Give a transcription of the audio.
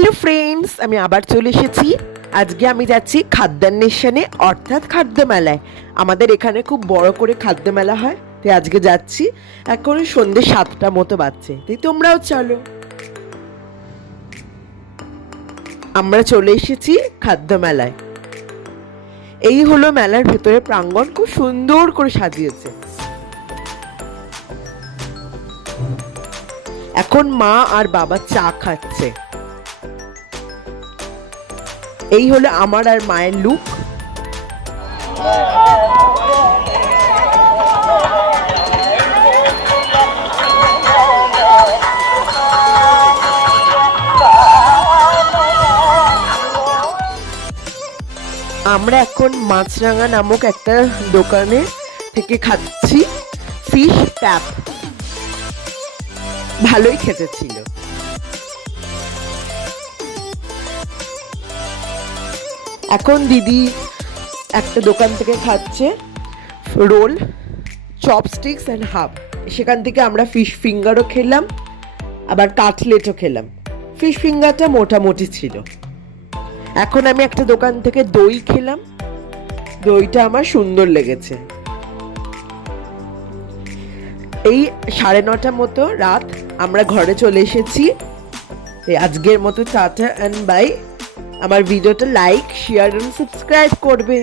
Hello friends, আমি আবার চলে এসেছি। আজকে আমি যাচ্ছি খাদ্যান্বেষণে অর্থাৎ খাদ্য মেলায়। আমাদের এখানে খুব বড় করে খাদ্য মেলা হয়, তাই আজকে যাচ্ছি। এখন সন্ধ্যে 7টা মতো বাজছে, তাই তোমরাও চলো। আমরা চলে এসেছি খাদ্য মেলায়। এই হলো মেলার ভেতরে প্রাঙ্গণ, খুব সুন্দর করে সাজিয়েছে। এখন মা আর বাবা চা খাচ্ছে। এই হলো আমার আর মায়ের লুক। আমরা এখন মাছরাঙা নামক একটা দোকানে থেকে খাচ্ছি ফিশ ট্যাপ। ভালোই খেতে ছিল। এখন দিদি একটা দোকান থেকে খাচ্ছে রোল, চপস্টিক্স অ্যান্ড হাফ। সেখান থেকে আমরা ফিশ ফিঙ্গারও খেলাম, আবার কাটলেটও খেলাম। ফিশ ফিঙ্গারটা মোটামুটি ছিল। এখন আমি একটা দোকান থেকে দই খেলাম, দইটা আমার সুন্দর লেগেছে। এই 9:30 মতো রাত, আমরা ঘরে চলে এসেছি। আজকের মতো টাটা অ্যান্ড বাই। আমার ভিডিওটা লাইক, শেয়ার অ্যান্ড সাবস্ক্রাইব করবে।